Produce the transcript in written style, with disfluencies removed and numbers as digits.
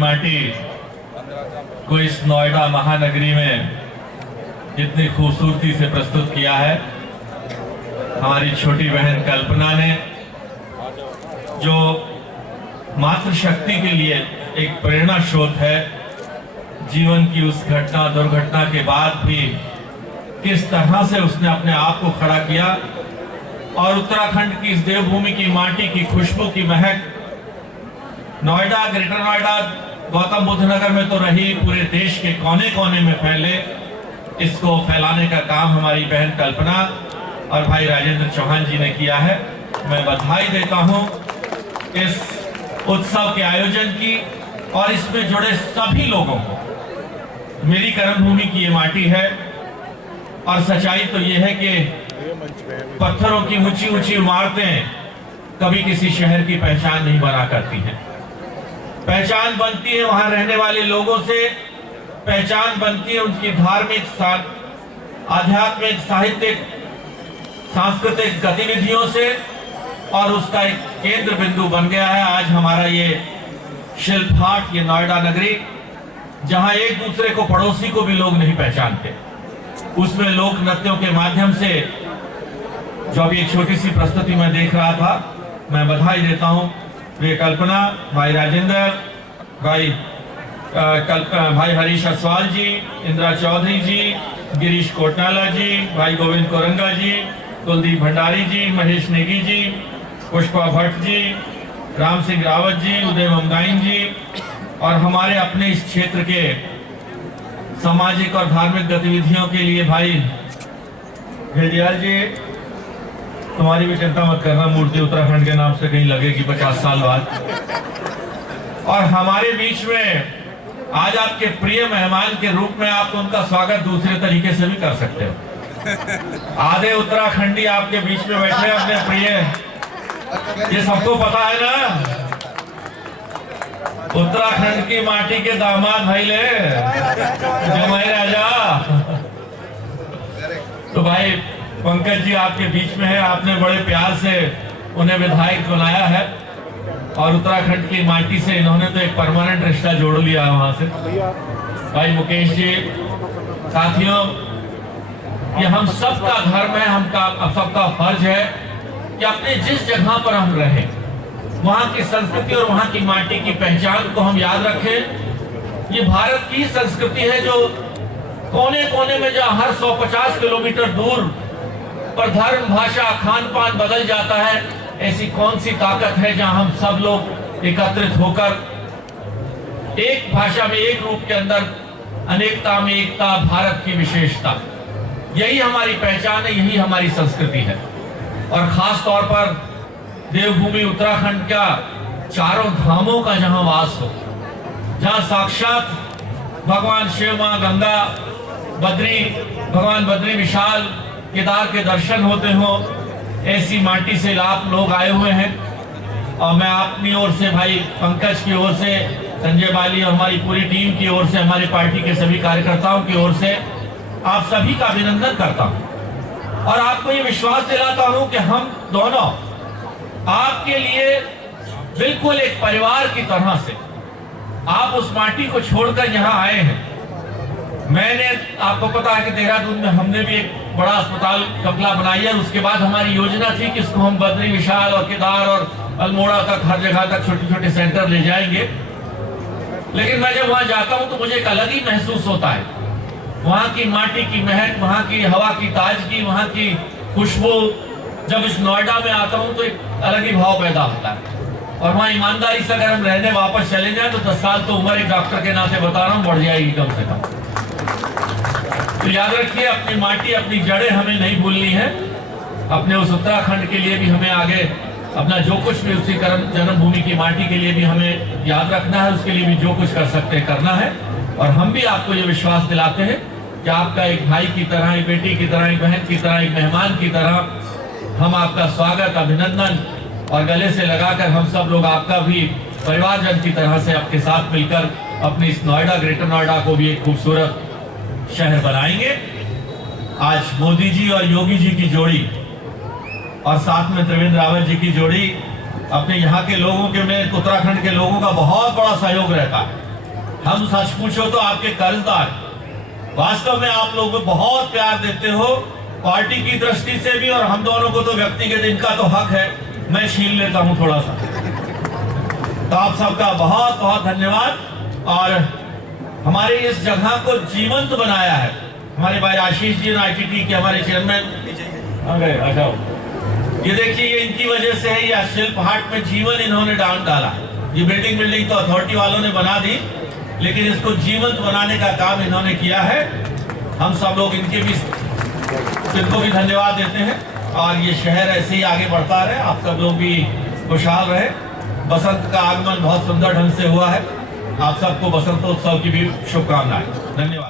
माटी को इस नोएडा महानगरी में इतनी खूबसूरती से प्रस्तुत किया है हमारी छोटी बहन कल्पना ने, जो मातृशक्ति के लिए एक प्रेरणा स्रोत है। जीवन की उस घटना दुर्घटना के बाद भी किस तरह से उसने अपने आप को खड़ा किया और उत्तराखंड की इस देवभूमि की माटी की खुशबू की महक नोएडा, ग्रेटर नोएडा, गौतम बुद्ध नगर में तो रही, पूरे देश के कोने कोने में फैले। इसको फैलाने का काम हमारी बहन कल्पना और भाई राजेंद्र चौहान जी ने किया है। मैं बधाई देता हूं इस उत्सव के आयोजन की और इसमें जुड़े सभी लोगों को। मेरी कर्मभूमि की ये माटी है और सच्चाई तो ये है कि पत्थरों की ऊंची ऊंची इमारतें कभी किसी शहर की पहचान नहीं बना करती हैं। पहचान बनती है वहां रहने वाले लोगों से, पहचान बनती है उनकी धार्मिक, आध्यात्मिक, साहित्यिक, सांस्कृतिक गतिविधियों से, और उसका एक केंद्र बिंदु बन गया है आज हमारा ये शिल्पहाट, ये नोएडा नगरी, जहां एक दूसरे को, पड़ोसी को भी लोग नहीं पहचानते। उसमें लोक नृत्यों के माध्यम से, जो अभी एक छोटी सी प्रस्तुति में देख रहा था, मैं बधाई देता हूं वे कल्पना, भाई राजेंद्र, भाई हरीश असवाल जी, इंदिरा चौधरी जी, गिरीश कोटनाला जी, भाई गोविंद कोरंगा जी, कुलदीप भंडारी जी, महेश नेगी जी, पुष्पा भट्ट जी, राम सिंह रावत जी, उदय ममगाइन जी, और हमारे अपने इस क्षेत्र के सामाजिक और धार्मिक गतिविधियों के लिए भाई भेदियाल जी, तुम्हारी भी चिंता मत करना, मूर्ति उत्तराखंड के नाम से कहीं लगेगी 50 साल बाद। और हमारे बीच में आज आपके प्रिय मेहमान के रूप में आप उनका स्वागत दूसरे तरीके से भी कर सकते हो। आधे उत्तराखंडी आपके बीच में बैठे अपने प्रिय, ये सबको पता है ना, उत्तराखंड की माटी के दामाद भाई ले जमाई राजा। तो भाई पंकज जी आपके बीच में है, आपने बड़े प्यार से उन्हें विधायक बनाया है और उत्तराखंड की माटी से इन्होंने तो एक परमानेंट रिश्ता जोड़ लिया है वहां से। भाई मुकेश जी, साथियों, ये हम सबका धर्म है, हम सबका फर्ज है कि अपने जिस जगह पर हम रहें वहां की संस्कृति और वहां की माटी की पहचान को हम याद रखें। ये भारत की संस्कृति है जो कोने कोने में, जहां हर 150 किलोमीटर दूर पर धर्म, भाषा, खान पान बदल जाता है, ऐसी कौन सी ताकत है जहां हम सब लोग एकत्रित होकर एक भाषा में, एक रूप के अंदर अनेकता में एकता, भारत की विशेषता, यही हमारी पहचान है, यही हमारी संस्कृति है। और खास तौर पर देवभूमि उत्तराखंड का चारों धामों का जहां वास हो, जहां साक्षात भगवान शिव, मां गंगा, भगवान बद्री विशाल, केदार के दर्शन होते हो, ऐसी माटी से आप लोग आए हुए हैं। और मैं अपनी ओर से, भाई पंकज की ओर से, संजय बाली और हमारी पूरी टीम की ओर से, हमारी पार्टी के सभी कार्यकर्ताओं की ओर से आप सभी का अभिनंदन करता हूं और आपको ये विश्वास दिलाता हूं कि हम दोनों आपके लिए बिल्कुल एक परिवार की तरह से, आप उस माटी को छोड़कर यहाँ आए हैं। मैंने, आपको पता है कि देहरादून में हमने भी एक बड़ा अस्पताल कमला बनाई है, उसके बाद हमारी योजना थी कि इसको हम बद्री विशाल और केदार और अल्मोड़ा तक, हर जगह तक छोटे छोटे सेंटर ले जाएंगे। लेकिन मैं जब वहां जाता हूं तो मुझे एक अलग ही महसूस होता है। वहां की माटी की महक, वहां की हवा की ताजगी, वहां की खुशबू, जब इस नोएडा में आता हूं तो एक अलग ही भाव पैदा होता है। और वहां ईमानदारी से अगर हम रहने वापस चले जाए तो 10 साल तो उम्र, एक डॉक्टर के नाते बता रहा हूं, बढ़ जाएगी कम से कम। तो याद रखिए, अपनी माटी, अपनी जड़ें हमें नहीं भूलनी है। अपने उस उत्तराखंड के लिए भी हमें आगे अपना जो कुछ भी, उसकी जन्मभूमि की माटी के लिए भी हमें याद रखना है, उसके लिए भी जो कुछ कर सकते हैं करना है। और हम भी आपको ये विश्वास दिलाते हैं कि आपका एक भाई की तरह, एक बेटी की तरह, एक बहन की तरह, एक मेहमान की तरह हम आपका स्वागत, अभिनंदन और गले से लगाकर हम सब लोग आपका भी परिवारजन की तरह से आपके साथ मिलकर अपनी इस नोएडा, ग्रेटर नोएडा को भी एक खूबसूरत शहर बनाएंगे। आज मोदी जी और योगी जी की जोड़ी और साथ में त्रिवेंद्र रावत जी की जोड़ी, अपने यहाँ के लोगों के में, उत्तराखंड के लोगों का बहुत बड़ा सहयोग रहता है। हम सच पूछो तो आपके कर्जदार। वास्तव में आप लोग बहुत प्यार देते हो, पार्टी की दृष्टि से भी, और हम दोनों को तो व्यक्तिगत इनका तो हक है, मैं छीन लेता हूं थोड़ा सा। तो आप सबका बहुत बहुत धन्यवाद। और हमारे इस जगह को जीवंत बनाया है हमारे भाई आशीष जी, ITT के हमारे चेयरमैन। अच्छा, ये देखिए, ये इनकी वजह से है, ये शिल्प हाट में जीवन इन्होंने डाला। ये बिल्डिंग तो अथॉरिटी वालों ने बना दी, लेकिन इसको जीवंत बनाने का काम इन्होंने किया है। हम सब लोग इनको भी धन्यवाद देते हैं। और ये शहर ऐसे ही आगे बढ़ता रहे, आप सब लोग भी खुशहाल रहे। बसंत का आगमन बहुत सुंदर ढंग से हुआ है। आप सबको बसंतोत्सव की भी शुभकामनाएं। धन्यवाद।